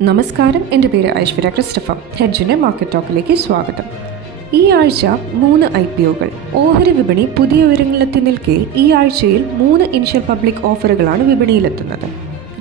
നമസ്കാരം, എൻ്റെ പേര് ഐശ്വര്യ ക്രിസ്റ്റഫർ. ഹെഡ്ജിൻ്റെ മാർക്കറ്റ് ടോക്കിലേക്ക് സ്വാഗതം. ഈ ആഴ്ച 3 IPOകൾ. ഓഹരി വിപണി പുതിയ ഉയരങ്ങളിലെത്തി നിൽക്കെ ഈ ആഴ്ചയിൽ 3 ഇനിഷ്യൽ പബ്ലിക് ഓഫറുകളാണ് വിപണിയിലെത്തുന്നത്.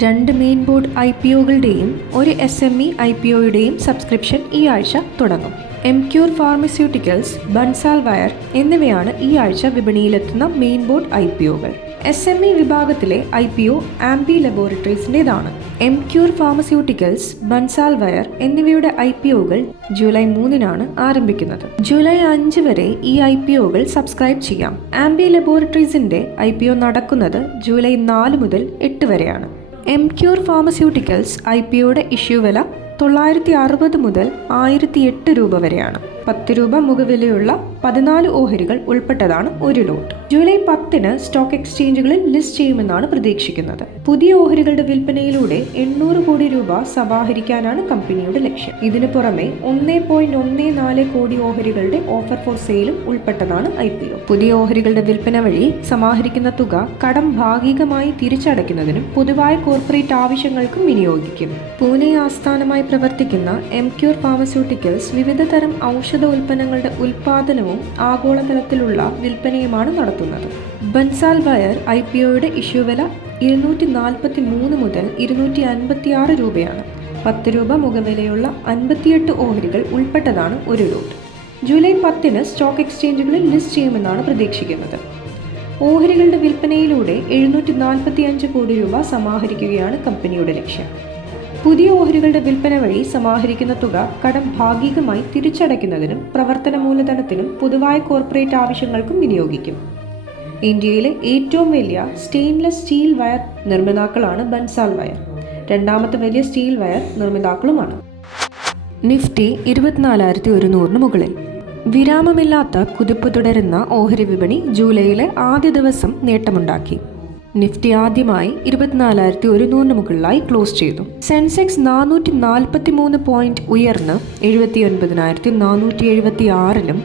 2 മെയിൻ ബോർഡ് IPOകളുടെയും 1 SME IPOയുടെയും സബ്സ്ക്രിപ്ഷൻ ഈ ആഴ്ച തുടങ്ങും. എംക്യൂർ ഫാർമസ്യൂട്ടിക്കൽസ്, ബൻസാൽ വയർ എന്നിവയാണ് ഈ ആഴ്ച വിപണിയിലെത്തുന്ന മെയിൻ ബോർഡ് IPOകൾ. SME വിഭാഗത്തിലെ IPO ആംബി ലബോറട്ടറീസിൻ്റെതാണ്. എംക്യൂർ ഫാർമസ്യൂട്ടിക്കൽസ്, ബൻസാൽ വയർ എന്നിവയുടെ IPOകൾ ജൂലൈ 3-നാണ് ആരംഭിക്കുന്നത്. ജൂലൈ 5 വരെ ഈ IPOകൾ സബ്സ്ക്രൈബ് ചെയ്യാം. ആംബി ലബോറട്ടറീസിൻ്റെ IPO നടക്കുന്നത് ജൂലൈ 4 മുതൽ 8 വരെയാണ്. എംക്യൂർ ഫാർമസ്യൂട്ടിക്കൽസ് IPOയുടെ ഇഷ്യൂ വില 960 മുതൽ 1008 രൂപ വരെയാണ്. 10 രൂപ മുഖവിലയുള്ള 14 ഓഹരികൾ ഉൾപ്പെട്ടതാണ് ഒരു ലോട്ട്. ജൂലൈ 10-ന് സ്റ്റോക്ക് എക്സ്ചേഞ്ചുകളിൽ ലിസ്റ്റ് ചെയ്യുമെന്നാണ് പ്രതീക്ഷിക്കുന്നത്. പുതിയ ഓഹരികളുടെ വിൽപ്പനയിലൂടെ 800 കോടി രൂപ സമാഹരിക്കാനാണ് കമ്പനിയുടെ ലക്ഷ്യം. ഇതിനു പുറമെ 1.14 കോടി ഓഹരികളുടെ ഓഫർ ഫോർ സെയിലും ഉൾപ്പെട്ടതാണ് IPO. പുതിയ ഓഹരികളുടെ വിൽപ്പന വഴി സമാഹരിക്കുന്ന തുക കടം ഭാഗികമായി തിരിച്ചടയ്ക്കുന്നതിനും പൊതുവായ കോർപ്പറേറ്റ് ആവശ്യങ്ങൾക്കും വിനിയോഗിക്കും. പൂനെ ആസ്ഥാനമായി പ്രവർത്തിക്കുന്ന എംക്യൂർ ഫാർമസ്യൂട്ടിക്കൽസ് വിവിധ തരം ഔഷധ ഉൽപ്പന്നങ്ങളുടെ ഉൽപാദനവും ആഗോളതലത്തിലുള്ള വിൽപ്പനയുമാണ് നടത്തുന്നത്. ബൻസാൽ വയർ IPOയുടെ ഇഷ്യൂ വില 243 മുതൽ 256 രൂപയാണ്. 10 രൂപ മുഖവിലയുള്ള 58 ഓഹരികൾ ഉൾപ്പെട്ടതാണ് ഒരു ലോട്ട്. ജൂലൈ 10-ന് സ്റ്റോക്ക് എക്സ്ചേഞ്ചുകളിൽ ലിസ്റ്റ് ചെയ്യുമെന്നാണ് പ്രതീക്ഷിക്കുന്നത്. ഓഹരികളുടെ വിൽപ്പനയിലൂടെ 745 കോടി രൂപ സമാഹരിക്കുകയാണ് കമ്പനിയുടെ ലക്ഷ്യം. പുതിയ ഓഹരികളുടെ വിൽപ്പന വഴി സമാഹരിക്കുന്ന തുക കടം ഭാഗികമായി തിരിച്ചടയ്ക്കുന്നതിനും പ്രവർത്തന മൂലധനത്തിനും പൊതുവായ കോർപ്പറേറ്റ് ആവശ്യങ്ങൾക്കും വിനിയോഗിക്കും. ഇന്ത്യയിലെ ഏറ്റവും വലിയ സ്റ്റെയിൻലെസ് സ്റ്റീൽ വയർ നിർമ്മാതാക്കളാണ് ബൻസാൽ വയർ. രണ്ടാമത്തെ വലിയ സ്റ്റീൽ വയർ നിർമ്മാതാക്കളുമാണ്. നിഫ്റ്റി 24,100-ന് മുകളിൽ. വിരാമമില്ലാത്ത കുതിപ്പ് തുടരുന്ന ഓഹരി വിപണി ജൂലൈയിലെ ആദ്യ ദിവസം നേട്ടമുണ്ടാക്കി. നിഫ്റ്റി ആദ്യമായി 24,100-ന് മുകളിലായി ക്ലോസ് ചെയ്തു. സെൻസെക്സ് 443 പോയിന്റ് ഉയർന്ന് 79,476-ലും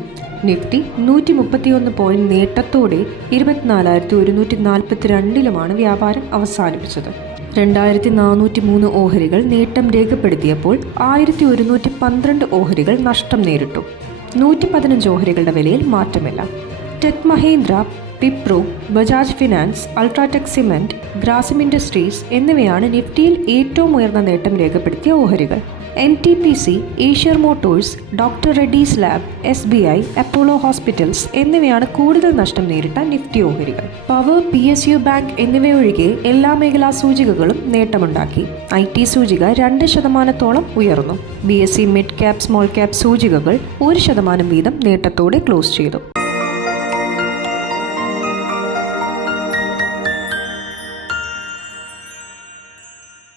നിഫ്റ്റി 131 പോയിന്റ് നേട്ടത്തോടെ 24,142-ലുമാണ് വ്യാപാരം അവസാനിപ്പിച്ചത്. 2,403 ഓഹരികൾ നേട്ടം രേഖപ്പെടുത്തിയപ്പോൾ 1,112 ഓഹരികൾ നഷ്ടം നേരിട്ടു. 115 ഓഹരികളുടെ വിലയിൽ മാറ്റമില്ല. Tech Mahindra, Wipro, Bajaj finance, UltraTech cement, Grasim industries എന്നിവയാണ് നിഫ്റ്റിയിൽ ഏറ്റവും ഉയർന്ന നേട്ടം രേഖപ്പെടുത്തിയ ഓഹരികൾ. NTPC, Eicher Motors, doctor Reddy's lab, SBI, Apollo hospitals എന്നിവയാണ് കൂടുതൽ നഷ്ടം നേരിട്ട നിഫ്റ്റി ഓഹരികൾ. പവർ, PSU ബാങ്ക് എന്നിവയൊഴികെ എല്ലാ മേഖലാ സൂചികകളും നേട്ടമുണ്ടാക്കി. IT സൂചിക 2% ഉയർന്നു. BSE mid cap, small cap സൂചികകൾ 1% വീതം നേട്ടത്തോടെ ക്ലോസ് ചെയ്തു.